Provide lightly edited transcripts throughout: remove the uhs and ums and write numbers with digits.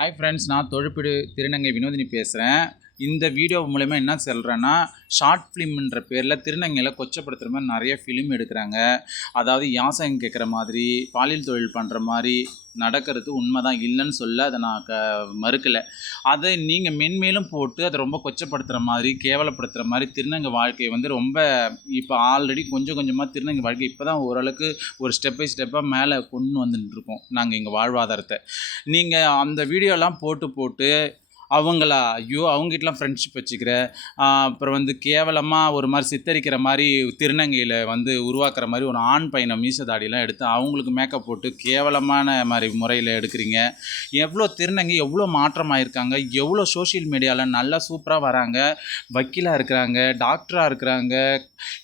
Hi friends, நான் தொழுப்பிடு திருநங்கை வினோதினி பேசுகிறேன். இந்த வீடியோ மூலமா என்ன சொல்கிறேன்னா, ஷார்ட் ஃபிலிம்ன்ற பேரில் திருநங்கையில் கொச்சப்படுத்துகிற மாதிரி நிறைய ஃபிலிம் எடுக்கிறாங்க. அதாவது யாசகம் கேட்குற மாதிரி, பாலியல் தொழில் பண்ணுற மாதிரி நடக்கிறது உண்மை தான், இல்லைன்னு சொல்ல அதை நான் மறுக்கலை. அதை நீங்கள் மென்மேலும் போட்டு அதை ரொம்ப கொச்சப்படுத்துகிற மாதிரி, கேவலப்படுத்துகிற மாதிரி திருநங்கை வாழ்க்கையை வந்து ரொம்ப இப்போ ஆல்ரெடி கொஞ்சம் கொஞ்சமாக திருநங்கை வாழ்க்கை இப்போ தான் ஓரளவுக்கு ஒரு ஸ்டெப் பை ஸ்டெப்பாக மேலே கொண்டு வந்துட்டுருக்கோம் நாங்கள் எங்கள் வாழ்வாதாரத்தை. நீங்கள் அந்த வீடியோலாம் போட்டு அவங்களா ஐயோ அவங்ககிட்டலாம் ஃப்ரெண்ட்ஷிப் வச்சுக்கிற, அப்புறம் வந்து கேவலமாக ஒரு மாதிரி சித்தரிக்கிற மாதிரி திருநங்கையில் வந்து உருவாக்குற மாதிரி ஒரு ஆண் பையனை மீச தாடியெல்லாம் எடுத்து அவங்களுக்கு மேக்கப் போட்டு கேவலமான மாதிரி முறையில் எடுக்கிறீங்க. எவ்வளோ திருநங்கை எவ்வளோ மாற்றமாயிருக்காங்க, எவ்வளோ சோஷியல் மீடியாவில் நல்லா சூப்பராக வராங்க, வக்கீலாக இருக்கிறாங்க, டாக்டராக இருக்கிறாங்க,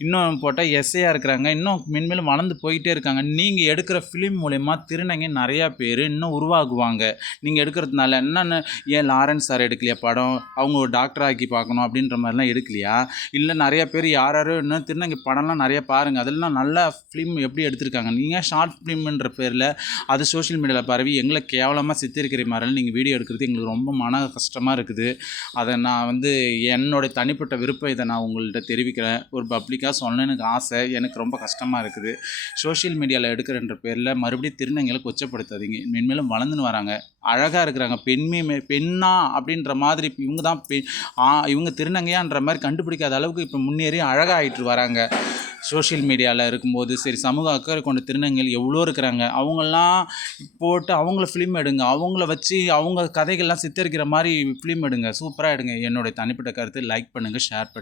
இன்னும் போட்டால் எஸ்ஐயாக இருக்கிறாங்க, இன்னும் மென்மேலும் வளர்ந்து போயிட்டே இருக்காங்க. நீங்கள் எடுக்கிற ஃபிலிம் மூலயமா திருநங்கை நிறையா பேர் இன்னும் உருவாகுவாங்க. நீங்கள் எடுக்கிறதுனால என்னென்ன ஏன் லாரன்ஸ் எடுக்கலையா படம், அவங்க ஒரு டாக்டர் ஆக்கி பார்க்கணும் அப்படின்ற மாதிரிலாம் எடுக்கலையா? இல்லை நிறைய பேர் யாரும் இன்னும் திருநங்கை படம்லாம் நிறைய பாருங்கள், அதெல்லாம் நல்ல ஃபிலிம் எப்படி எடுத்திருக்காங்க. நீங்கள் ஷார்ட் ஃபிலிம்ன்ற பேரில் அது சோஷியல் மீடியாவில் பரவி எங்களை கேவலமாக சித்தரிக்கிற மாதிரிலாம் நீங்கள் வீடியோ எடுக்கிறது எங்களுக்கு ரொம்ப மன கஷ்டமாக இருக்குது. அதை நான் வந்து என்னோடய தனிப்பட்ட விருப்பம் இதை நான் உங்கள்கிட்ட தெரிவிக்கிறேன். ஒரு பப்ளிக்காக சொன்ன எனக்கு ஆசை, எனக்கு ரொம்ப கஷ்டமாக இருக்குது. சோஷியல் மீடியாவில் எடுக்கிறன்ற பேரில் மறுபடியும் திருநங்கைகளை கொச்சப்படுத்தாதீங்க. மென்மேலும் வளர்ந்துன்னு வராங்க, அழகாக இருக்கிறாங்க, பெண்ணா அப்படின்ற மாதிரி இவங்க தான் இவங்க திருநங்கையான்ற மாதிரி கண்டுபிடிக்காத அளவுக்கு இப்போ முன்னேறி அழகாகிட்டு வராங்க. சோஷியல் மீடியாவில் இருக்கும்போது சரி, சமூக அக்கறை கொண்ட திருநங்கைகள் எவ்வளோ இருக்கிறாங்க. அவங்களாம் போட்டு அவங்கள ஃபிலிம் எடுங்க, அவங்கள வச்சு அவங்க கதைகள்லாம் சித்தரிக்கிற மாதிரி ஃபிலிம் எடுங்க, சூப்பராக எடுங்க. என்னுடைய தனிப்பட்ட கருத்து லைக் பண்ணுங்கள், ஷேர் பண்ணுங்கள்.